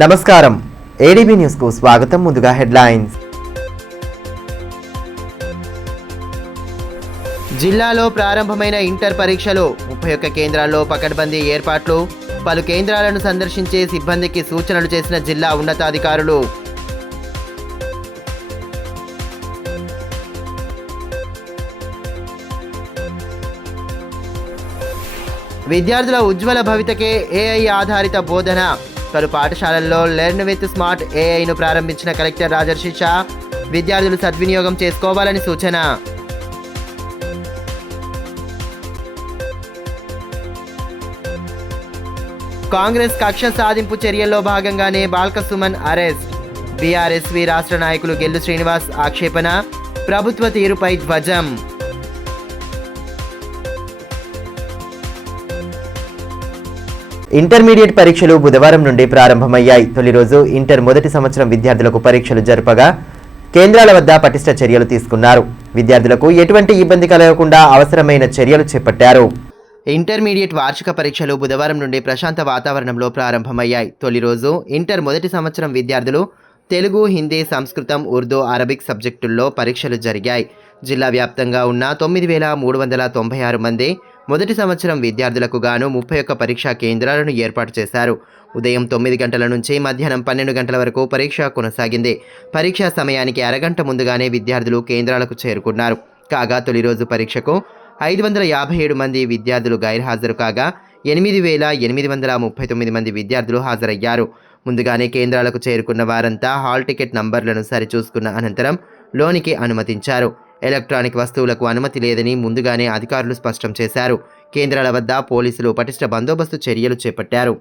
నమస్కారం ADB news కు స్వాగతం. ముందుగా హెడ్లైన్స్. జిల్లాలో ప్రారంభమైన ఇంటర్ పరీక్షలు 31 కేంద్రాల్లో పకడ్బందీ ఏర్పాట్లు. పలు కేంద్రాలను సందర్శించే సిబ్బందికి సూచనలు చేసిన జిల్లా ఉన్నతాధికారులు. విద్యార్థుల ఉజ్వల భవితకే ఏఐ ఆధారిత బోధన. పలు పాఠశాలల్లో లెర్న్ విత్ స్మార్ట్ ఏఐను ప్రారంభించిన కలెక్టర్ రాజర్షి షా. విద్యార్థులు సద్వినియోగం చేసుకోవాలని సూచన. కాంగ్రెస్ కక్ష సాధింపు చర్యల్లో భాగంగానే బాల్క సుమన్ అరెస్ట్. బీఆర్ఎస్వి రాష్ట్ర నాయకులు గెల్లు శ్రీనివాస్ ఆక్షేపణ. ప్రభుత్వ తీరుపై ధ్వజం. ఇంటర్మీడియట్ పరీక్షలు బుధవారం నుండి ప్రారంభమయ్యాయి. తొలి రోజు ఇంటర్ మొదటి సంవత్సరం విద్యార్థులకు పరీక్షలు జరపగా కేంద్రాల వద్ద పటిష్ట చర్యలు తీసుకున్నారు. విద్యార్థులకు ఎటువంటి ఇబ్బంది కలగకుండా అవసరమైన చర్యలు చేపట్టారు. ఇంటర్మీడియట్ వార్షిక పరీక్షలు బుధవారం నుండి ప్రశాంత వాతావరణంలో ప్రారంభమయ్యాయి. తొలి రోజు ఇంటర్ మొదటి సంవత్సరం విద్యార్థులు తెలుగు, హిందీ, సంస్కృతం, ఉర్దూ, అరబిక్ సబ్జెక్టుల్లో పరీక్షలు జరిగాయి. జిల్లా వ్యాప్తంగా ఉన్న 9,396 మంది మొదటి సంవత్సరం విద్యార్థులకు గాను 31 పరీక్షా కేంద్రాలను ఏర్పాటు చేశారు. ఉదయం 9 గంటల నుంచి మధ్యాహ్నం 12 గంటల వరకు పరీక్ష కొనసాగింది. పరీక్షా సమయానికి అరగంట ముందుగానే విద్యార్థులు కేంద్రాలకు చేరుకున్నారు. కాగా తొలి రోజు పరీక్షకు 557 మంది విద్యార్థులు గైర్హాజరు కాగా 8,839 మంది విద్యార్థులు హాజరయ్యారు. ముందుగానే కేంద్రాలకు చేరుకున్న వారంతా హాల్ టికెట్ నంబర్లను సరిచూసుకున్న అనంతరం లోనికి అనుమతించారు. ఎలక్ట్రానిక్ వస్తువులకు అనుమతి లేదని ముందుగానే అధికారులు స్పష్టం చేశారు. కేంద్రాల వద్ద పోలీసులు పటిష్ట బందోబస్తు చర్యలు చేపట్టారు.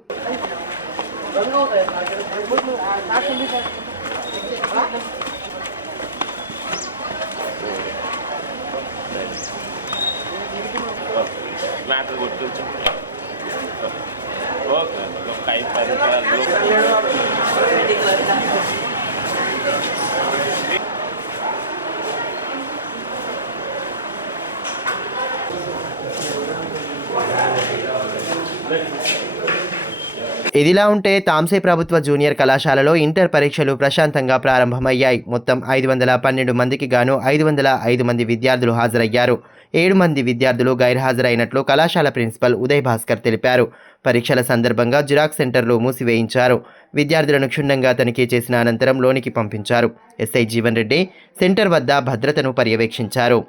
ఇదిలా ఉంటే తాంసీ ప్రభుత్వ జూనియర్ కళాశాలలో ఇంటర్ పరీక్షలు ప్రశాంతంగా ప్రారంభమయ్యాయి. మొత్తం 512 మందికి గాను 505 మంది విద్యార్థులు హాజరయ్యారు. 7 మంది విద్యార్థులు గైర్హాజరైనట్లు కళాశాల ప్రిన్సిపల్ ఉదయ్ భాస్కర్ తెలిపారు. పరీక్షల సందర్భంగా జిరాక్స్ సెంటర్లు మూసివేయించారు. విద్యార్థులను క్షుణ్ణంగా తనిఖీ చేసిన అనంతరం లోనికి పంపించారు. ఎస్ఐ జీవన్ రెడ్డి సెంటర్ వద్ద భద్రతను పర్యవేక్షించారు.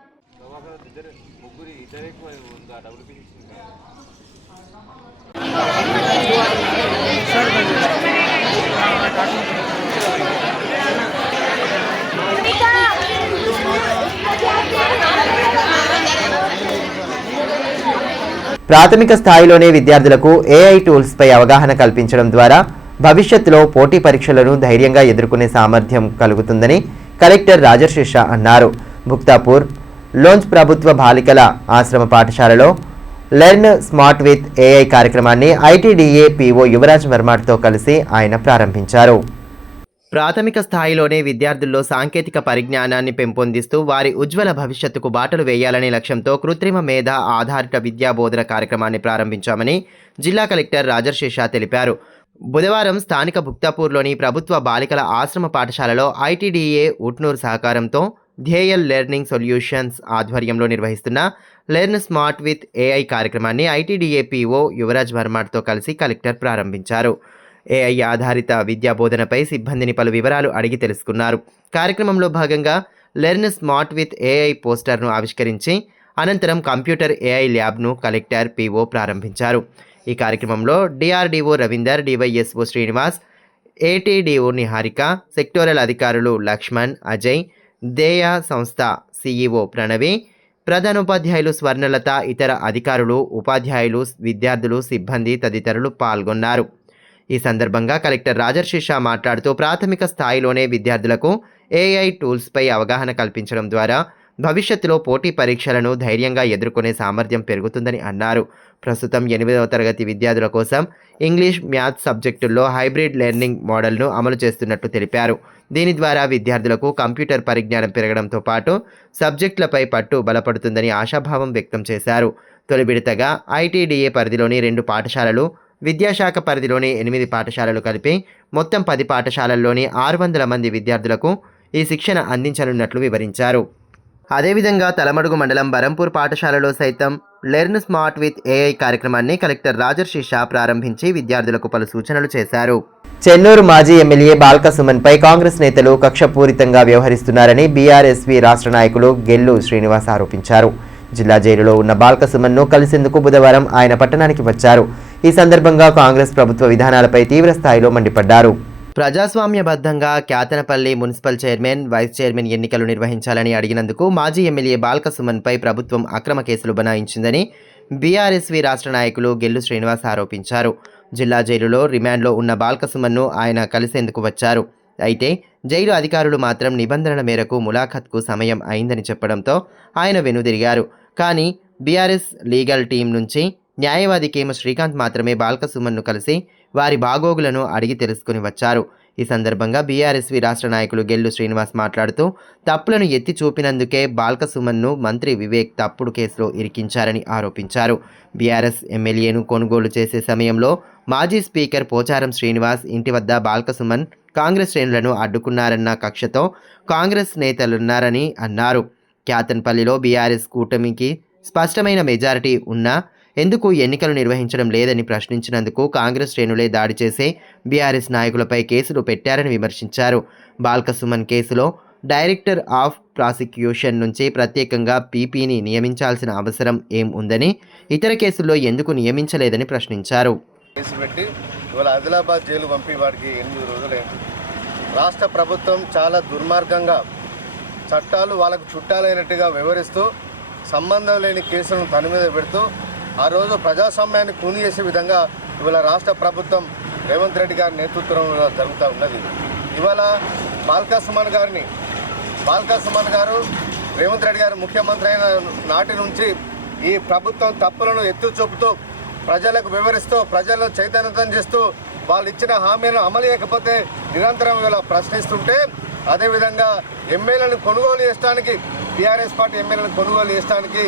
ప్రాథమిక స్థాయిలోనే విద్యార్థులకు ఏఐ టూల్స్ పై అవగాహన కల్పించడం ద్వారా భవిష్యత్తులో పోటీ పరీక్షలను ధైర్యంగా ఎదుర్కొనే సామర్థ్యం కలుగుతుందని కలెక్టర్ రాజర్షి షా అన్నారు. భుక్తాపూర్ లోన్స్ ప్రభుత్వ బాలికల ఆశ్రమ పాఠశాలలో లెర్న్ స్మార్ట్ విత్ ఏఐ కార్యక్రమాన్ని ఐటీడీఏ పీఓ యువరాజ్ వర్మతో కలిసి ఆయన ప్రారంభించారు. ప్రాథమిక స్థాయిలోనే విద్యార్థుల్లో సాంకేతిక పరిజ్ఞానాన్ని పెంపొందిస్తూ వారి ఉజ్వల భవిష్యత్తుకు బాటలు వేయాలనే లక్ష్యంతో కృత్రిమ మేధ ఆధారిత విద్యా బోధన కార్యక్రమాన్ని ప్రారంభించామని జిల్లా కలెక్టర్ రాజర్షి షా తెలిపారు. బుధవారం స్థానిక భుక్తాపూర్లోని ప్రభుత్వ బాలికల ఆశ్రమ పాఠశాలలో ఐటీడీఏ ఉట్నూర్ సహకారంతో ధ్యేయల్ లెర్నింగ్ సొల్యూషన్స్ ఆధ్వర్యంలో నిర్వహిస్తున్న లెర్న్ స్మార్ట్ విత్ ఏఐ కార్యక్రమాన్ని ఐటీడీఏ పీఓ యువరాజ్ వర్మతో కలిసి కలెక్టర్ ప్రారంభించారు. ఏఐ ఆధారిత విద్యా బోధనపై సిబ్బందిని పలు వివరాలు అడిగి తెలుసుకున్నారు. కార్యక్రమంలో భాగంగా లెర్న్ స్మార్ట్ విత్ ఏఐ పోస్టర్ను ఆవిష్కరించి అనంతరం కంప్యూటర్ ఏఐ ల్యాబ్ను కలెక్టర్ పీఓ ప్రారంభించారు. ఈ కార్యక్రమంలో DRDO Ravinder, DYSO Srinivas, ఏటీడీఓ Niharika, sectoral అధికారులు లక్ష్మణ్, అజయ్, దేయా సంస్థ సిఈఓ ప్రణవి, ప్రధానోపాధ్యాయులు స్వర్ణలత, ఇతర అధికారులు, ఉపాధ్యాయులు, విద్యార్థులు, సిబ్బంది తదితరులు పాల్గొన్నారు. ఈ సందర్భంగా కలెక్టర్ రాజర్షి షా మాట్లాడుతూ ప్రాథమిక స్థాయిలోనే విద్యార్థులకు ఏఐ టూల్స్పై అవగాహన కల్పించడం ద్వారా భవిష్యత్తులో పోటీ పరీక్షలను ధైర్యంగా ఎదుర్కొనే సామర్థ్యం పెరుగుతుందని అన్నారు. ప్రస్తుతం 8వ తరగతి విద్యార్థుల కోసం ఇంగ్లీష్, మ్యాథ్స్ సబ్జెక్టుల్లో హైబ్రిడ్ లెర్నింగ్ మోడల్ను అమలు చేస్తున్నట్లు తెలిపారు. దీని ద్వారా విద్యార్థులకు కంప్యూటర్ పరిజ్ఞానం పెరగడంతో పాటు సబ్జెక్టులపై పట్టు బలపడుతుందని ఆశాభావం వ్యక్తం చేశారు. తొలి విడతగా ఐటీడీఏ పరిధిలోని 2 పాఠశాలలు విద్యాశాఖ పరిధిలోని 8 పాఠశాలలు కలిపి మొత్తం 10 పాఠశాలల్లోని 600 మంది విద్యార్థులకు ఈ శిక్షణ అందించనున్నట్లు వివరించారు. అదేవిధంగా తలమడుగు మండలం బరంపూర్ పాఠశాలలో సైతం లెర్న్ స్మార్ట్ విత్ ఏఐ కార్యక్రమాన్ని కలెక్టర్ రాజర్షి షా ప్రారంభించి విద్యార్థులకు పలు సూచనలు చేశారు. చెన్నూరు మాజీ ఎమ్మెల్యే బాల్క సుమన్పై కాంగ్రెస్ నేతలు కక్షపూరితంగా వ్యవహరిస్తున్నారని బీఆర్ఎస్వి రాష్ట్ర నాయకులు గెల్లు శ్రీనివాస్ ఆరోపించారు. జిల్లా జైలులో ఉన్న బాల్క సుమన్ను కలిసేందుకు బుధవారం ఆయన పట్టణానికి వచ్చారు. ఈ సందర్భంగా కాంగ్రెస్ ప్రభుత్వ విధానాలపై తీవ్ర స్థాయిలో మండిపడ్డారు. ప్రజాస్వామ్యబద్ధంగా Kyathanapalli municipal chairman, vice chairman ఎన్నికలు నిర్వహించాలని అడిగినందుకు మాజీ ఎమ్మెల్యే బాల్క సుమన్పై ప్రభుత్వం అక్రమ కేసులు బనాయించిందని బీఆర్ఎస్వి రాష్ట్ర నాయకులు గెల్లు శ్రీనివాస్ ఆరోపించారు. జిల్లా జైలులో రిమాండ్లో ఉన్న బాల్క సుమన్ను ఆయన కలిసేందుకు వచ్చారు. అయితే జైలు అధికారులు మాత్రం నిబంధనల మేరకు ములాఖత్కు సమయం అయిందని చెప్పడంతో ఆయన వెనుదిరిగారు. కానీ బీఆర్ఎస్ లీగల్ టీం నుంచి న్యాయవాది కేమ శ్రీకాంత్ మాత్రమే బాల్క సుమన్ను కలిసి వారి బాగోగులను అడిగి తెలుసుకుని వచ్చారు. ఈ సందర్భంగా బీఆర్ఎస్వి రాష్ట్ర నాయకులు గెల్లు శ్రీనివాస్ మాట్లాడుతూ తప్పులను ఎత్తి చూపినందుకే బాల్క సుమన్ను మంత్రి వివేక్ తప్పుడు కేసులో ఇరికించారని ఆరోపించారు. బీఆర్ఎస్ ఎమ్మెల్యేను కొనుగోలు చేసే సమయంలో మాజీ స్పీకర్ పోచారం శ్రీనివాస్ ఇంటి వద్ద బాల్క సుమన్ కాంగ్రెస్ శ్రేణులను అడ్డుకున్నారన్న కక్షతో కాంగ్రెస్ నేతలున్నారని అన్నారు. క్యాతన్పల్లిలో బీఆర్ఎస్ కూటమికి స్పష్టమైన మెజారిటీ ఉన్నా ఎందుకు ఎన్నికలు నిర్వహించడం లేదని ప్రశ్నించినందుకు కాంగ్రెస్ శ్రేణులే దాడి చేసి బీఆర్ఎస్ నాయకులపై కేసులు పెట్టారని విమర్శించారు. బాల్క సుమన్ కేసులో డైరెక్టర్ ఆఫ్ ప్రాసిక్యూషన్ నుంచి ప్రత్యేకంగా పీపీని నియమించాల్సిన అవసరం ఏం ఉందని, ఇతర కేసుల్లో ఎందుకు నియమించలేదని ప్రశ్నించారు. కేసు పెట్టి ఇవాళ ఆదిలాబాద్ జైలు పంపి వాడికి 8 రోజులైంది. రాష్ట్ర ప్రభుత్వం చాలా దుర్మార్గంగా చట్టాలు వాళ్ళకు చుట్టాలైనట్టుగా వివరిస్తూ సంబంధం లేని కేసులను తన మీద పెడుతూ ఆ రోజు ప్రజాస్వామ్యాన్ని కూని చేసే విధంగా ఇవాళ రాష్ట్ర ప్రభుత్వం రేవంత్ రెడ్డి గారి నేతృత్వంలో జరుగుతూ ఉన్నది. ఇవాళ బాల్క సుమన్ గారు రేవంత్ రెడ్డి గారు ముఖ్యమంత్రి అయిన నాటి నుంచి ఈ ప్రభుత్వం తప్పులను ఎత్తు చూపుతూ ప్రజలకు వివరిస్తూ ప్రజలను చైతన్యతం చేస్తూ వాళ్ళు ఇచ్చిన హామీలను అమలు చేయకపోతే నిరంతరం ఇలా ప్రశ్నిస్తుంటే, అదేవిధంగా ఎమ్మెల్యేలను కొనుగోలు చేయడానికి టీఆర్ఎస్ పార్టీ ఎమ్మెల్యేలను కొనుగోలు చేయడానికి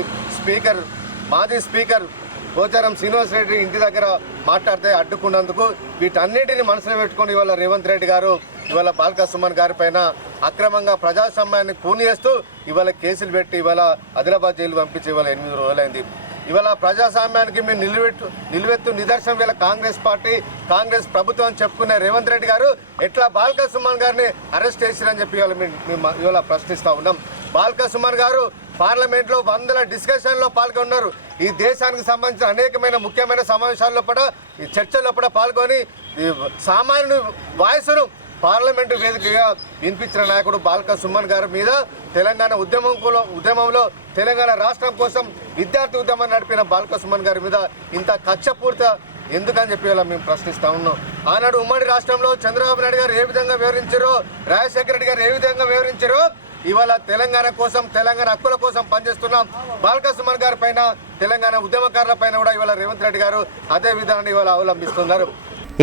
మాజీ స్పీకర్ పోచారం శ్రీనివాసరెడ్డి ఇంటి దగ్గర మాట్లాడితే అడ్డుకున్నందుకు వీటన్నిటిని మనసులో పెట్టుకొని ఇవాళ రేవంత్ రెడ్డి గారు ఇవాళ బాల్క సుమన్ గారి పైన అక్రమంగా ప్రజాస్వామ్యాన్ని కూని చేస్తూ ఇవాళ కేసులు పెట్టి ఇవాళ ఆదిలాబాద్ జైలు పంపించి ఇవాళ 8 రోజులైంది. ఇవాళ ప్రజాస్వామ్యానికి మేము నిలువెత్తు నిదర్శనం ఇవాళ కాంగ్రెస్ ప్రభుత్వం చెప్పుకునే రేవంత్ రెడ్డి గారు ఎట్లా బాల్క సుమన్ గారిని అరెస్ట్ చేసిరని చెప్పి ఇవాళ ప్రశ్నిస్తూ ఉన్నాం. బాల్క సుమన్ గారు పార్లమెంట్లో 100 డిస్కషన్లో పాల్గొన్నారు. ఈ దేశానికి సంబంధించిన అనేకమైన ముఖ్యమైన సమావేశాల్లో కూడా ఈ చర్చల్లో కూడా పాల్గొని సామాన్యుని వాయిస్ను పార్లమెంటు వేదికగా వినిపించిన నాయకుడు బాల్క సుమన్ గారి మీద తెలంగాణ ఉద్యమంలో తెలంగాణ రాష్ట్రం కోసం విద్యార్థి ఉద్యమం నడిపిన బాల్క సుమన్ గారి మీద ఇంత కక్షపూరిత ఎందుకని చెప్పి ఇలా మేము ప్రశ్నిస్తూ ఉన్నాం. ఆనాడు ఉమ్మడి రాష్ట్రంలో చంద్రబాబు నాయుడు గారు ఏ విధంగా వివరించారో, రాజశేఖర రెడ్డి గారు ఏ విధంగా వివరించారో, ఇవాళ తెలంగాణ కోసం, తెలంగాణ హక్కుల కోసం పనిచేస్తున్నాం బాల్క సుమన్ గారి పైన, తెలంగాణ ఉద్యమకారుల పైన కూడా ఇవాళ రేవంత్ రెడ్డి గారు అదే విధానాన్ని ఇవాళ అవలంబిస్తున్నారు.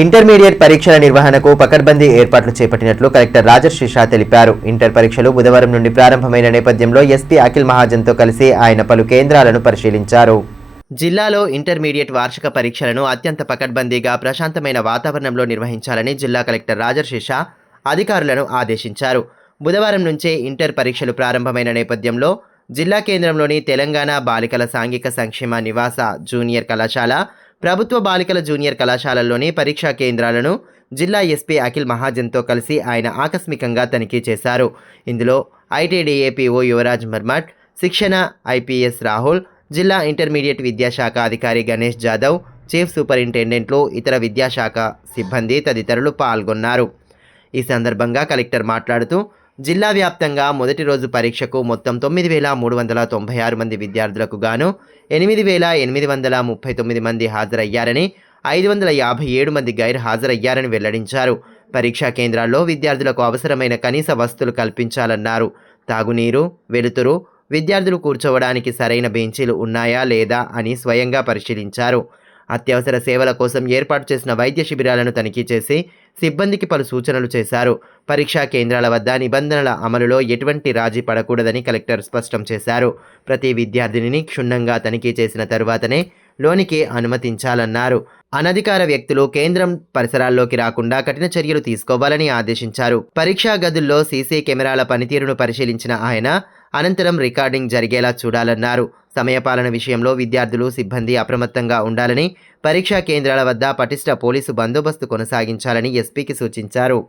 ఇంటర్మీడియట్ పరీక్షల నిర్వహణకు పకడ్బందీ ఏర్పాట్లు చేపట్టినట్లు కలెక్టర్ రాజర్షి షా తెలిపారు. ఇంటర్ పరీక్షలు బుధవారం నుండి ప్రారంభమైన నేపథ్యంలో ఎస్పీ అఖిల్ మహాజన్తో కలిసి ఆయన పలు కేంద్రాలను పరిశీలించారు. జిల్లాలో ఇంటర్మీడియట్ వార్షిక పరీక్షలను అత్యంత పకడ్బందీగా ప్రశాంతమైన వాతావరణంలో నిర్వహించాలని జిల్లా కలెక్టర్ రాజర్షి షా అధికారులను ఆదేశించారు. బుధవారం నుంచే ఇంటర్ పరీక్షలు ప్రారంభమైన నేపథ్యంలో జిల్లా కేంద్రంలోని తెలంగాణ బాలికల సాంఘిక సంక్షేమ నివాస జూనియర్ కళాశాల, ప్రభుత్వ బాలికల జూనియర్ కళాశాలల్లోని పరీక్షా కేంద్రాలను జిల్లా ఎస్పీ అఖిల్ మహాజన్తో కలిసి ఆయన ఆకస్మికంగా తనిఖీ చేశారు. ఇందులో ఐటీడీఏపీఓ యువరాజ్ మర్మట్, శిక్షణ ఐపీఎస్ రాహుల్, జిల్లా ఇంటర్మీడియట్ విద్యాశాఖ అధికారి గణేష్ జాదవ్, చీఫ్ సూపరింటెండెంట్లు, ఇతర విద్యాశాఖ సిబ్బంది తదితరులు పాల్గొన్నారు. ఈ సందర్భంగా కలెక్టర్ మాట్లాడుతూ జిల్లా వ్యాప్తంగా మొదటి రోజు పరీక్షకు మొత్తం 9,396 మంది విద్యార్థులకు గాను 8,839 మంది హాజరయ్యారని, 557 మంది గైర్ హాజరయ్యారని వెల్లడించారు. పరీక్షా కేంద్రాల్లో విద్యార్థులకు అవసరమైన కనీస వసతులు కల్పించాలన్నారు. తాగునీరు, వెలుతురు, విద్యార్థులు కూర్చోవడానికి సరైన బెంచీలు ఉన్నాయా లేదా అని స్వయంగా పరిశీలించారు. అత్యవసర సేవల కోసం ఏర్పాటు చేసిన వైద్య శిబిరాలను తనిఖీ చేసి సిబ్బందికి పలు సూచనలు చేశారు. పరీక్షా కేంద్రాల వద్ద నిబంధనల అమలులో ఎటువంటి రాజీ పడకూడదని కలెక్టర్ స్పష్టం చేశారు. ప్రతి విద్యార్థినిని క్షుణ్ణంగా తనిఖీ చేసిన తరువాతనే లోనికి అనుమతించాలన్నారు. అనధికార వ్యక్తులు కేంద్రం పరిసరాల్లోకి రాకుండా కఠిన చర్యలు తీసుకోవాలని ఆదేశించారు. పరీక్షా గదుల్లో సీసీ కెమెరాల పనితీరును పరిశీలించిన ఆయన అనంతరం రికార్డింగ్ జరిగేలా చూడాలన్నారు. సమయపాలన విషయంలో విద్యార్థులు, సిబ్బంది అప్రమత్తంగా ఉండాలని, పరీక్షా కేంద్రాల వద్ద పటిష్ట పోలీసు బందోబస్తు కొనసాగించాలని ఎస్పీకి సూచించారు.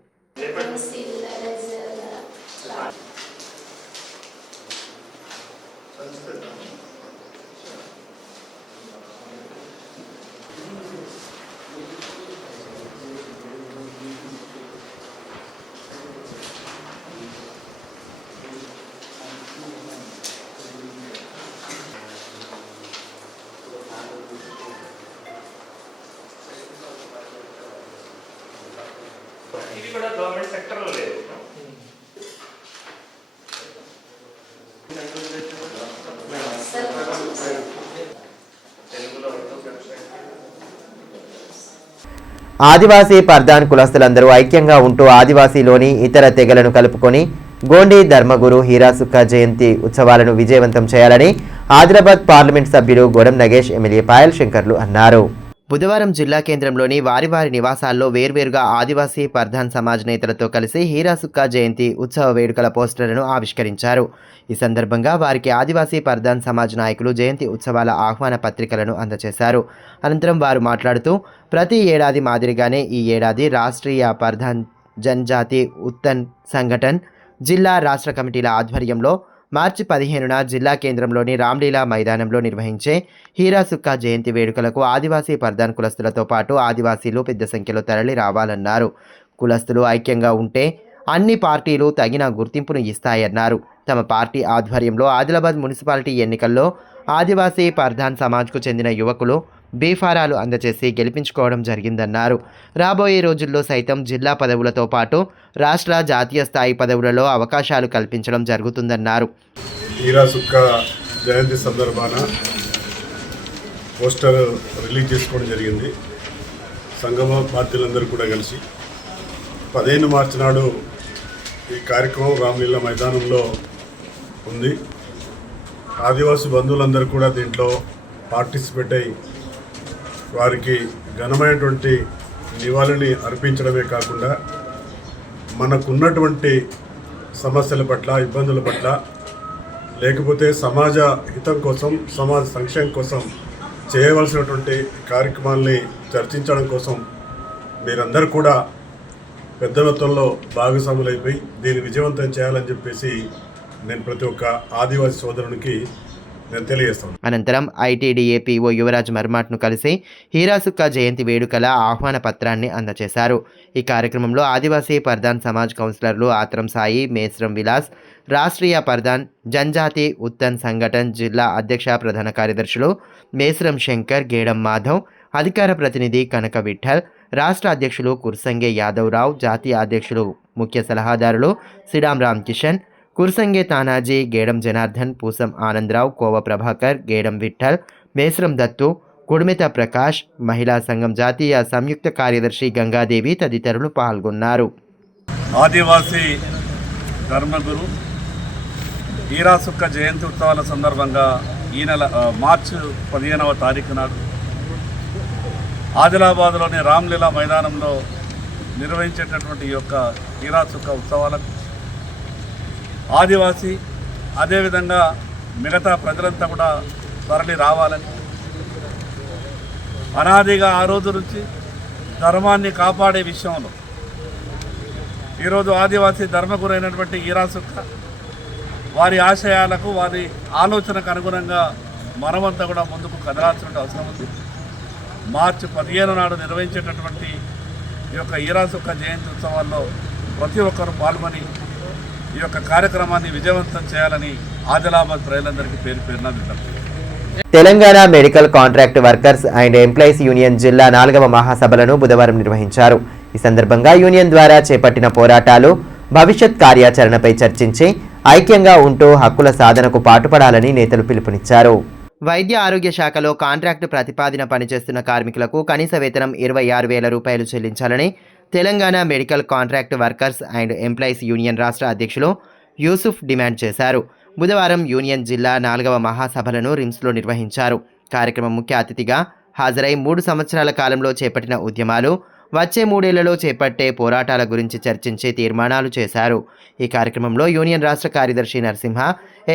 ఇది కూడా గవర్నమెంట్ సెక్టర్లో లేదు. ఆదివాసీ పర్దాన్ కులస్తులందరూ ఐక్యంగా ఉంటూ ఆదివాసీలోని ఇతర తెగలను కలుపుకొని గోండి ధర్మగురు హీరాసుక్క జయంతి ఉత్సవాలను విజయవంతం చేయాలని ఆదిలాబాద్ పార్లమెంట్ సభ్యులు గోడం నగేష్, ఎమ్మెల్యే పాయల్ శంకర్లు అన్నారు. బుధవారం జిల్లా కేంద్రంలోని వారి నివాసాల్లో వేర్వేరుగా ఆదివాసీ పర్ధాన్ సమాజ్ నేతలతో కలిసి హీరాసుక్క జయంతి ఉత్సవ వేడుకల పోస్టర్లను ఆవిష్కరించారు. ఈ సందర్భంగా వారికి ఆదివాసీ పర్ధాన్ సమాజ్ నాయకులు జయంతి ఉత్సవాల ఆహ్వాన పత్రికలను అందజేశారు. అనంతరం వారు మాట్లాడుతూ, ప్రతి ఏడాది మాదిరిగానే ఈ ఏడాది రాష్ట్రీయ పర్ధాన్ జన్జాతి ఉత్తన్ సంఘటన్ జిల్లా రాష్ట్ర కమిటీల ఆధ్వర్యంలో మార్చి 15న జిల్లా కేంద్రంలోని రామ్లీలా మైదానంలో నిర్వహించే హీరాసుక్క జయంతి వేడుకలకు ఆదివాసీ పర్ధాన్ కులస్తులతో పాటు ఆదివాసీలు పెద్ద సంఖ్యలో తరలి రావాలన్నారు. కులస్తులు ఐక్యంగా ఉంటే అన్ని పార్టీలు తగిన గుర్తింపును ఇస్తాయన్నారు. తమ పార్టీ ఆధ్వర్యంలో ఆదిలాబాద్ మున్సిపాలిటీ ఎన్నికల్లో ఆదివాసీ పర్ధాన్ సమాజ్కు చెందిన యువకులు బీఫారాలు అందజేసి గెలిపించుకోవడం జరిగిందన్నారు. రాబోయే రోజుల్లో సైతం జిల్లా పదవులతో పాటు రాష్ట్ర, జాతీయ స్థాయి పదవులలో అవకాశాలు కల్పించడం జరుగుతుందన్నారు. హీరాసుక్క జయంతి సందర్భాన పోస్టర్ రిలీజ్ చేసుకోవడం జరిగింది. సంగమ పార్టీలందరూ కూడా కలిసి 15 మార్చి నాడు ఈ కార్యక్రమం రామ్లీలా మైదానంలో ఉంది. ఆదివాసీ బంధువులందరూ కూడా దీంట్లో పార్టిసిపేట్ అయ్యి వారికి ఘనమైనటువంటి నివాళిని అర్పించడమే కాకుండా మనకున్నటువంటి సమస్యల పట్ల, ఇబ్బందుల పట్ల, లేకపోతే సమాజ హితం కోసం, సమాజ సంక్షేమం కోసం చేయవలసినటువంటి కార్యక్రమాల్ని చర్చించడం కోసం మీరందరూ కూడా పెద్ద మొత్తంలో భాగస్వాములైపోయి దీన్ని విజయవంతం చేయాలని చెప్పేసి నేను ప్రతి ఒక్క ఆదివాసీ సోదరునికి నేను తెలియజేస్తాను. అనంతరం ఐటీడీఏ పీఓ యువరాజ్ మర్మాట్ను కలిసి హీరాసుక్క జయంతి వేడుకల ఆహ్వాన పత్రాన్ని అందజేశారు. ఈ కార్యక్రమంలో ఆదివాసీ పర్ధాన్ సమాజ్ కౌన్సిలర్లు ఆత్రం సాయి, మేస్రం విలాస్, రాష్ట్రీయ పర్ధాన్ జన్జాతి ఉత్తన్ సంఘటన్ జిల్లా అధ్యక్ష ప్రధాన కార్యదర్శులు మేస్రం శంకర్, గేడం మాధవ్, అధికార ప్రతినిధి కనక విఠల్, రాష్ట్ర అధ్యక్షులు కుర్సంగే యాదవరావు, జాతీయ అధ్యక్షులు ముఖ్య సలహాదారులు సిడాం రామ్ కిషన్, కుర్సంగే తానాజీ, గేడం జనార్దన్, పూసం ఆనందరావు, కోవ ప్రభాకర్, గేడం విఠల్, మేస్రం దత్తు, కుడిమిత ప్రకాష్, మహిళా సంఘం జాతీయ సంయుక్త కార్యదర్శి గంగాదేవి తదితరులు పాల్గొన్నారు. ఆదివాసీ ధర్మగురు హీరాసుక్క జయంతి ఉత్సవాల సందర్భంగా ఈ నెల మార్చి 15వ తారీఖు నాడు ఆదిలాబాద్లోని రామ్లీలా మైదానంలో నిర్వహించేటటువంటి ఈ యొక్క హీరాసుక్క ఉత్సవాలకు ఆదివాసీ అదేవిధంగా మిగతా ప్రజలంతా కూడా తరలి రావాలని, అనాదిగా ఆ రోజు నుంచి ధర్మాన్ని కాపాడే విషయంలో ఈరోజు ఆదివాసీ ధర్మగురు అయినటువంటి హీరాసుక్క వారి ఆశయాలకు, వారి ఆలోచనకు అనుగుణంగా మనమంతా కూడా ముందుకు కదలాల్సిన అవసరం ఉంది. మార్చి 15 నాడు నిర్వహించేటటువంటి ఈ యొక్క హీరాసుక్క జయంతి ఉత్సవాల్లో ప్రతి ఒక్కరూ పాల్గొని ఈ యొక్క కార్యక్రమాన్ని విజయవంతం చేయాలని ఆదిలాబాద్ ప్రజలందరికీ పేరున విజ్ఞప్తి. Telangana medical contract workers and employees union జిల్లా 4వ మహాసభలను బుధవారం నిర్వహించారు. ఈ సందర్భంగా యూనియన్ ద్వారా చేపట్టిన పోరాటాలు, భవిష్యత్ కార్యాచరణపై చర్చించి ఐక్యంగా ఉంటూ హక్కుల సాధనకు పాటుపడాలని నేతలు పిలుపునిచ్చారు. వైద్య ఆరోగ్య శాఖలో కాంట్రాక్టు ప్రతిపాదన పనిచేస్తున్న కార్మికులకు కనీస వేతనం 26,000 రూపాయలు చెల్లించాలని Telangana medical contract workers and employees union రాష్ట్ర అధ్యక్షులు యూసుఫ్ డిమాండ్ చేశారు. బుధవారం యూనియన్ జిల్లా 4వ మహాసభలను రిమ్స్లో నిర్వహించారు. కార్యక్రమం ముఖ్య అతిథిగా హాజరై 3 సంవత్సరాల కాలంలో చేపట్టిన ఉద్యమాలు, వచ్చే 3 ఏళ్లలో చేపట్టే పోరాటాల గురించి చర్చించి తీర్మానాలు చేశారు. ఈ కార్యక్రమంలో యూనియన్ రాష్ట్ర కార్యదర్శి నరసింహ,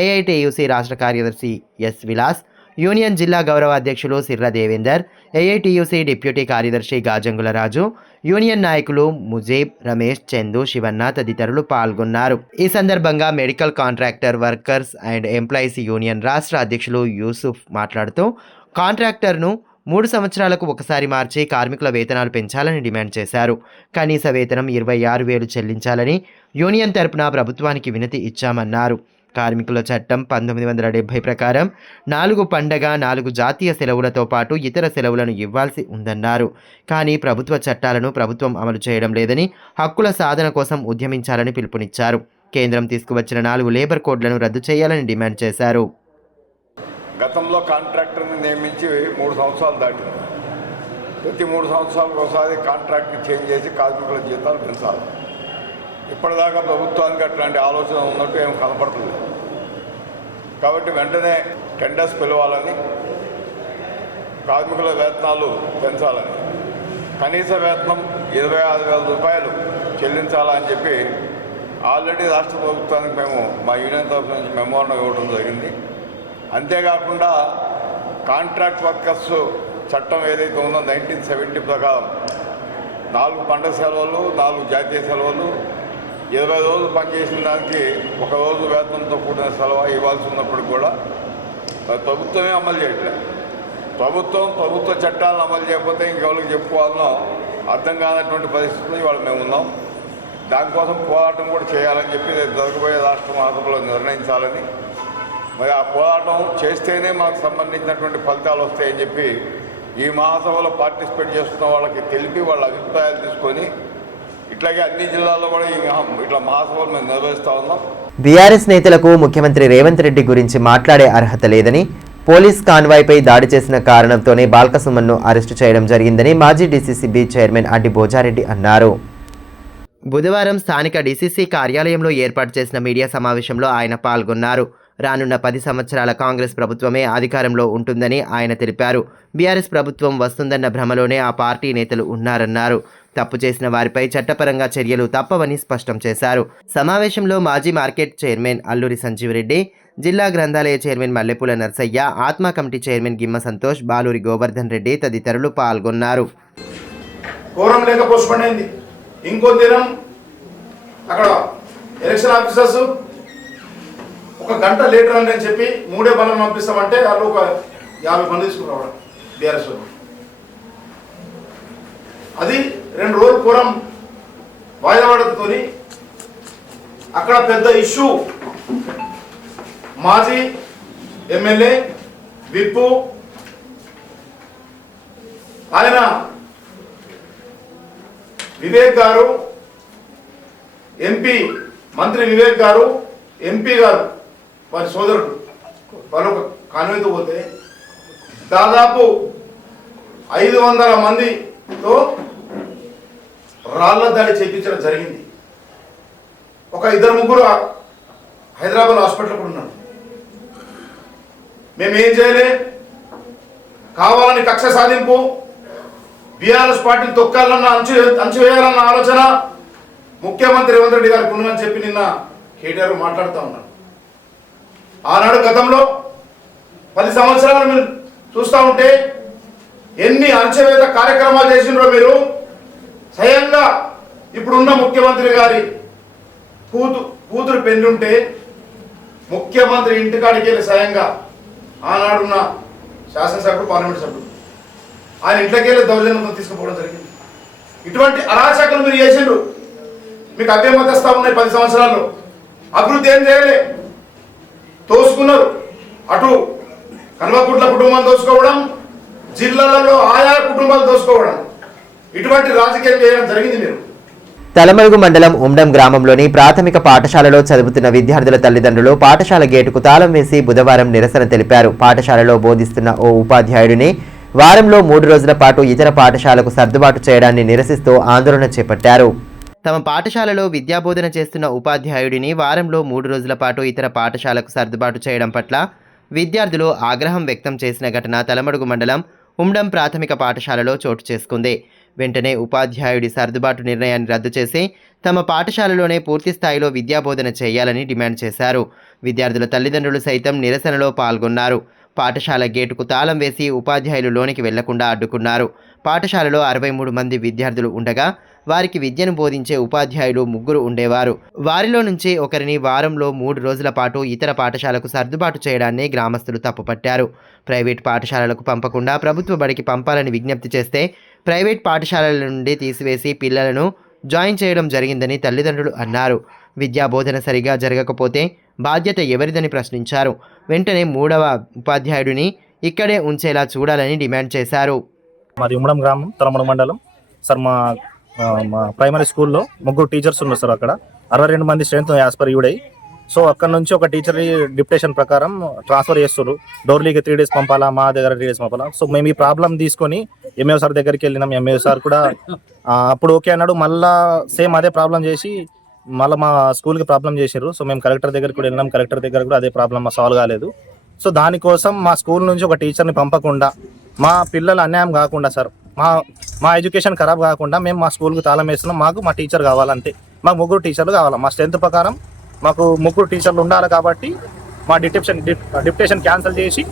ఏఐటియుసి రాష్ట్ర కార్యదర్శి ఎస్ విలాస్, యూనియన్ జిల్లా గౌరవ అధ్యక్షులు సిర్ర దేవేందర్, ఏఐటియుసి డిప్యూటీ కార్యదర్శి గాజంగుల రాజు, యూనియన్ నాయకులు ముజీబ్, రమేష్, చందు, శివన్న తదితరులు పాల్గొన్నారు. ఈ సందర్భంగా medical contractor workers and employees union రాష్ట్ర అధ్యక్షులు యూసుఫ్ మాట్లాడుతూ కాంట్రాక్టర్ను 3 సంవత్సరాలకు ఒకసారి మార్చి కార్మికుల వేతనాలు పెంచాలని డిమాండ్ చేశారు. కనీస వేతనం 26,000 చెల్లించాలని యూనియన్ తరపున ప్రభుత్వానికి వినతి ఇచ్చామన్నారు. కార్మికుల చట్టం 1970 ప్రకారం 4 పండగ, 4 జాతీయ సెలవులతో పాటు ఇతర సెలవులను ఇవ్వాల్సి ఉందన్నారు. కానీ ప్రభుత్వ చట్టాలను ప్రభుత్వం అమలు చేయడం లేదని, హక్కుల సాధన కోసం ఉద్యమించాలని పిలుపునిచ్చారు. కేంద్రం తీసుకువచ్చిన 4 లేబర్ కోడ్లను రద్దు చేయాలని డిమాండ్ చేశారు. గతంలో కాంట్రాక్టర్ని నియమించి 3 సంవత్సరాలు దాటింది. ప్రతి 3 సంవత్సరాలకు ఒకసారి కాంట్రాక్ట్ని చేంజ్ చేసి కార్మికుల జీతాలు పెంచాలి. ఇప్పటిదాకా ప్రభుత్వానికి అట్లాంటి ఆలోచన ఉన్నట్టు ఏం కనపడుతుంది. కాబట్టి వెంటనే టెండర్స్ పిలవాలని, కార్మికుల వేతనాలు పెంచాలని, కనీస వేతనం 26,000 రూపాయలు చెల్లించాలని చెప్పి ఆల్రెడీ రాష్ట్ర ప్రభుత్వానికి మేము మా యూనియన్ తరఫు నుంచి మెమోరాండం ఇవ్వడం జరిగింది. అంతేకాకుండా కాంట్రాక్ట్ వర్కర్స్ చట్టం ఏదైతే ఉందో 1970 ప్రకారం 4 పండగ సెలవులు, 4 జాతీయ సెలవులు, 20 రోజులు పనిచేసిన దానికి 1 రోజు వేతనంతో కూడిన సెలవు ఇవ్వాల్సి ఉన్నప్పుడు కూడా ప్రభుత్వమే అమలు చేయట్లేదు. ప్రభుత్వ చట్టాలను అమలు చేయకపోతే ఇంకెవరికి చెప్పుకోవాలనో అర్థం కానటువంటి పరిస్థితులు ఇవాళ మేము ఉన్నాం. దానికోసం పోరాటం కూడా చేయాలని చెప్పి జరగబోయే రాష్ట్ర మహాసభలో నిర్ణయించాలని, మరి ఆ పోరాటం చేస్తేనే మనకు సంబంధించినటువంటి ఫలితాలు వస్తాయని చెప్పి ఈ మహాసభలో పార్టిసిపేట్ చేస్తున్న వాళ్ళకి తెలిపి వాళ్ళ అభిప్రాయాలు తీసుకొని ఇట్లాగే అన్ని జిల్లాల్లో కూడా ఇట్లా మహాసభలు మేము నిర్వహిస్తూ ఉన్నాం. బీఆర్ఎస్ నేతలకు ముఖ్యమంత్రి రేవంత్ రెడ్డి గురించి మాట్లాడే అర్హత లేదని, పోలీస్ కాన్వాయ్పై దాడి చేసిన కారణంతోనే బాల్కసుమన్ను అరెస్టు చేయడం జరిగిందని మాజీ డీసీసీబీ చైర్మన్ అడ్డి భోజారెడ్డి అన్నారు. బుధవారం స్థానిక డీసీసీ కార్యాలయంలో ఏర్పాటు చేసిన మీడియా సమావేశంలో ఆయన పాల్గొన్నారు. రానున్న 10 సంవత్సరాల కాంగ్రెస్ ప్రభుత్వమే అధికారంలో ఉంటుందని ఆయన తెలిపారు. బీఆర్ఎస్ ప్రభుత్వం వస్తుందన్న భ్రమలోనే ఆ పార్టీ నేతలు ఉన్నారన్నారు. తప్పు చేసిన వారిపై చట్టపరంగా చర్యలు తప్పవని స్పష్టం చేశారు. సమావేశంలో మాజీ మార్కెట్ చైర్మన్ అల్లూరి సంజీవరెడ్డి, జిల్లా గ్రంథాలయ చైర్మన్ మల్లెపూల నర్సయ్య, ఆత్మ కమిటీ చైర్మన్ గిమ్మ సంతోష్, బాలూరి గోవర్ధన్ రెడ్డి తదితరులు పాల్గొన్నారు. ఇంకో దినం అక్కడ ఎలక్షన్ ఆఫీసర్స్ 1 గంట లేట్ రండి అని చెప్పి 3 బలం పంపిస్తామంటే వాళ్ళు ఒక 50 మంది తీసుకురావడం బీఆర్ఎస్. అది 2 రోజుల పూర్వం వాయిదా పడడంతో అక్కడ పెద్ద ఇష్యూ. మాజీ ఎమ్మెల్యే విప్పు ఆయన వివేక్ గారు, ఎంపీ మంత్రి వివేక్ గారు, ఎంపీ గారు వారి సోదరుడు వాళ్ళు ఒక కాన్వేతో పోతే దాదాపు 500 మందితో రాళ్ల దాడి చేయించడం జరిగింది. ఒక 2-3 హైదరాబాద్ హాస్పిటల్ కూడా ఉన్నారు. మేమేం చేయలే, కావాలని కక్ష సాధింపు, బీఆర్ఎస్ పార్టీని తొక్కాలన్న అంచువేయాలన్న ఆలోచన ముఖ్యమంత్రి రేవంత్ రెడ్డి గారికి ఉందని చెప్పి నిన్న కేటీఆర్ మాట్లాడుతూ ఉన్నారు. ఆనాడు గతంలో 10 సంవత్సరాలు మీరు చూస్తూ ఉంటే ఎన్ని అణచివేత కార్యక్రమాలు చేసినారో మీరు. స్వయంగా ఇప్పుడున్న ముఖ్యమంత్రి గారి కూతురు పెళ్లి ఉంటే ముఖ్యమంత్రి ఇంటికాడికి వెళ్ళి స్వయంగా ఆనాడున్న శాసనసభ్యుడు, పార్లమెంట్ సభ్యుడు ఆయన ఇంట్లోకి వెళ్ళి దౌర్జన్యం తీసుకుపోవడం జరిగింది. ఇటువంటి అరాచకలు మీరు చేసిండ్రు. మీకు అభ్యమత వస్తూ ఉన్నాయి. 10 సంవత్సరాల్లో అభివృద్ధి ఏం చేయలే, తోసుకున్నారు. అటు కల్వకుట్ల కుటుంబాలు దోచుకోవడం, జిల్లాలలో ఆయా కుటుంబాలు దోచుకోవడం, ఇటువంటి రాజకీయం చేయడం జరిగింది మీరు. తలమలుగు మండలం ఉండం గ్రామంలోని ప్రాథమిక పాఠశాలలో చదువుతున్న విద్యార్థుల తల్లిదండ్రులు పాఠశాల గేటుకు తాళం వేసి బుధవారం నిరసన తెలిపారు. పాఠశాలలో బోధిస్తున్న ఓ ఉపాధ్యాయుడిని వారంలో 3 రోజుల పాటు ఇతర పాఠశాలకు సర్దుబాటు చేయడాన్ని నిరసిస్తూ ఆందోళన చేపట్టారు. తమ పాఠశాలలో విద్యాబోధన చేస్తున్న ఉపాధ్యాయుడిని వారంలో 3 రోజుల పాటు ఇతర పాఠశాలకు సర్దుబాటు చేయడం పట్ల విద్యార్థులు ఆగ్రహం వ్యక్తం చేసిన ఘటన తలమడుగు మండలం ఉండం ప్రాథమిక పాఠశాలలో చోటు చేసుకుంది. వెంటనే ఉపాధ్యాయుడి సర్దుబాటు నిర్ణయాన్ని రద్దు చేసి తమ పాఠశాలలోనే పూర్తి స్థాయిలో విద్యాబోధన చేయాలని డిమాండ్ చేశారు. విద్యార్థుల తల్లిదండ్రులు సైతం నిరసనలో పాల్గొన్నారు. పాఠశాల గేటుకు తాళం వేసి ఉపాధ్యాయులు లోనికి వెళ్లకుండా అడ్డుకున్నారు. పాఠశాలలో 63 మంది విద్యార్థులు ఉండగా వారికి విద్యను బోధించే ఉపాధ్యాయులు 3 ఉండేవారు. వారిలో నుంచి ఒకరిని వారంలో 3 రోజుల పాటు ఇతర పాఠశాలకు సర్దుబాటు చేయడాన్ని గ్రామస్తులు తప్పుపట్టారు. ప్రైవేట్ పాఠశాలలకు పంపకుండా ప్రభుత్వ బడికి పంపాలని విజ్ఞప్తి చేస్తే ప్రైవేట్ పాఠశాలల నుండి తీసివేసి పిల్లలను జాయిన్ చేయడం జరిగిందని తల్లిదండ్రులు అన్నారు. విద్యా బోధన సరిగా జరగకపోతే బాధ్యత ఎవరిదని ప్రశ్నించారు. వెంటనే 3వ ఉపాధ్యాయుడిని ఇక్కడే ఉంచేలా చూడాలని డిమాండ్ చేశారు. మాది ఉమ్మడం గ్రామం, తలమడుగు మండలం. సార్ మా ప్రైమరీ స్కూల్లో 3 టీచర్స్ ఉన్నారు సార్. అక్కడ 62 మంది స్ట్రెంత్ యాజ్ పర్ యూడై. సో అక్కడ నుంచి ఒక టీచర్ డిప్యుటేషన్ ప్రకారం ట్రాన్స్ఫర్ చేస్తున్నారు. డోర్లీకి 3 డేస్ పంపాలా, మా దగ్గర 3 డేస్ పంపాలా. సో మేము ఈ ప్రాబ్లం తీసుకొని ఎంఏఓ సార్ దగ్గరికి వెళ్ళినాం. ఎంఏఓ సార్ కూడా అప్పుడు ఓకే అన్నాడు. మళ్ళీ సేమ్ అదే ప్రాబ్లం చేసి మళ్ళీ మా స్కూల్కి ప్రాబ్లం చేశారు. సో మేము కలెక్టర్ దగ్గరికి కూడా వెళ్ళినాం. కలెక్టర్ దగ్గర కూడా అదే ప్రాబ్లం సాల్వ్ కాలేదు. సో దానికోసం మా స్కూల్ నుంచి ఒక టీచర్ని పంపకుండా, మా పిల్లలు అన్యాయం కాకుండా సార్, మా ఎడ్యుకేషన్ ఖరాబ్ కాకుండా మేము మా స్కూల్కి తాళం వేస్తున్నాం. మాకు మా టీచర్ కావాలంతే. మాకు 3 టీచర్లు కావాలి. మా స్ట్రెంత్ ప్రకారం మాకు 3 టీచర్లు ఉండాలి. కాబట్టి మా డిప్యుటేషన్ క్యాన్సిల్ చేసి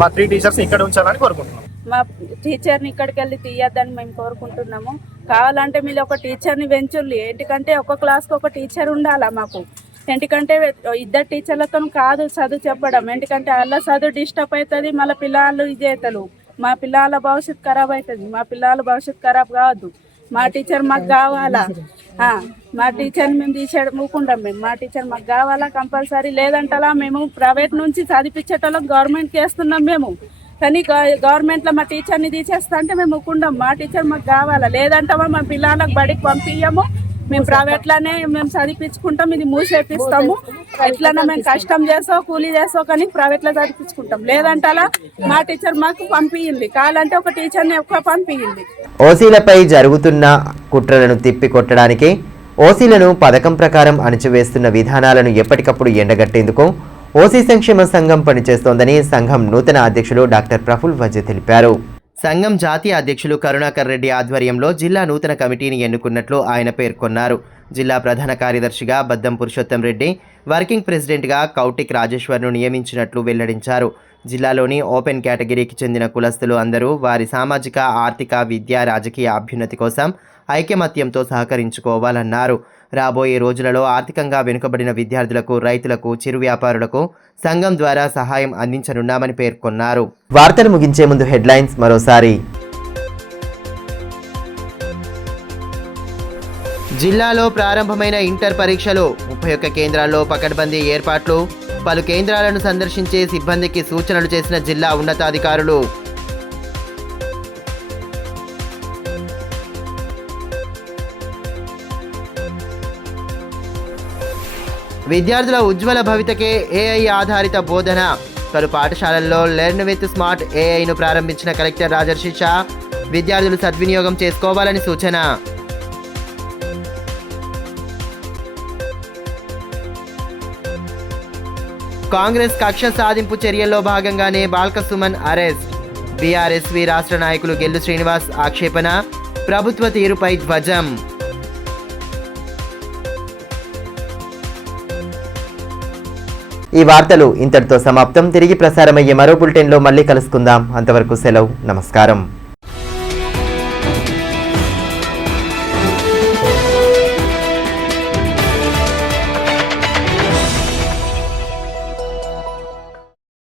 మా 3 టీచర్స్ని ఇక్కడ ఉంచాలని కోరుకుంటున్నాం. మా టీచర్ని ఇక్కడికి వెళ్ళి తీయద్దని మేము కోరుకుంటున్నాము. కావాలంటే మీరు ఒక టీచర్ని పెంచుర్లి. ఎందుకంటే ఒక క్లాస్కి ఒక టీచర్ ఉండాలా మాకు. ఎందుకంటే 2 టీచర్లతో కాదు చదువు చెప్పడం. ఎందుకంటే అలా చదువు డిస్టర్బ్ అవుతుంది. మళ్ళీ పిల్లలు ఇది అవుతారు. మా పిల్లల భవిష్యత్తు ఖరాబ్ అవుతుంది. మా పిల్లల భవిష్యత్తు ఖరాబ్ కావద్దు. మా టీచర్ మాకు కావాలా. మా టీచర్ని మేము తీసేముకుంటాం. మా టీచర్ మాకు కావాలా కంపల్సరీ. లేదంటలా మేము ప్రైవేట్ నుంచి చదివించేటోళ్ళం గవర్నమెంట్కి వేస్తున్నాం మేము. కానీ గవర్నమెంట్లో మా టీచర్ని తీసేస్తా అంటే మేము ఒప్పుకుంటాం. మా టీచర్ మాకు కావాలా. లేదంటామా మా పిల్లలకు బడికి పంపించము. మేము ప్రైవేట్లోనే మేము చదివించుకుంటాం. ఇది మూసేపిస్తాము. ఎట్లన్నా మేము కష్టం చేస్తాం, కూలీ చేస్తాం, కానీ ప్రైవేట్లో చదివించుకుంటాం. లేదంటలా మా టీచర్ మాకు పంపించింది. కావాలంటే ఒక టీచర్ని ఎక్కువ పంపించింది. ఓసీలపై జరుగుతున్న కుట్రలను తిప్పికొట్టడానికి ఓసీలను పథకం ప్రకారం అణచివేస్తున్న విధానాలను ఎప్పటికప్పుడు ఎండగట్టేందుకు ఓసీ సంక్షేమ సంఘం పనిచేస్తోందని సంఘం నూతన అధ్యక్షులు డాక్టర్ ప్రఫుల్ వజ్జే తెలిపారు. సంఘం జాతీయ అధ్యక్షులు కరుణాకర్ రెడ్డి ఆధ్వర్యంలో జిల్లా నూతన కమిటీని ఎన్నుకున్నట్లు ఆయన పేర్కొన్నారు. జిల్లా ప్రధాన కార్యదర్శిగా బద్దం పురుషోత్తం రెడ్డి, వర్కింగ్ ప్రెసిడెంట్గా కౌటిక్ రాజేశ్వర్ను నియమించినట్లు వెల్లడించారు. జిల్లాలోని ఓపెన్ కేటగిరీకి చెందిన కులస్తులు అందరూ వారి సామాజిక, ఆర్థిక, విద్యా, రాజకీయ అభ్యున్నతి కోసం ఐకమత్యంతో సహకరించుకోవాలన్నారు. రాబోయే రోజులలో ఆర్థికంగా వెనుకబడిన విద్యార్థులకు, రైతులకు, చిరు వ్యాపారులకు సంఘం ద్వారా సహాయం అందించనున్నామని పేర్కొన్నారు. వార్తలు ముగించే ముందు హెడ్లైన్స్ మరోసారి. జిల్లాలో ప్రారంభమైన ఇంటర్ పరీక్షలు, 31 కేంద్రాల్లో పకడ్బందీ ఏర్పాట్లు, పలు కేంద్రాలను సందర్శించే సిబ్బందికి సూచనలు చేసిన జిల్లా ఉన్నతాధికారులు. విద్యార్థుల ఉజ్వల భవితకే ఏఐ ఆధారిత బోధన, పలు పాఠశాలల్లో లెర్న్ విత్ స్మార్ట్ ఏఐను ప్రారంభించిన కలెక్టర్ రాజర్షి షా. విద్యార్థులు సద్వినియోగం చేసుకోవాలని సూచన. కాంగ్రెస్ కక్ష సాధింపు చర్యల్లో భాగంగానే బాల్క సుమన్ అరెస్ట్. బీఆర్ఎస్వి రాష్ట్ర నాయకులు గెల్లు శ్రీనివాస్ ఆక్షేపణ. ప్రభుత్వ తీరుపై ధ్వజం. ఈ వార్తలు ఇంతటితో సమాప్తం. తిరిగి ప్రసారమయ్యే మరో బులెటిన్లో మళ్ళీ కలుసుకుందాం. అంతవరకు సెలవు. నమస్కారం.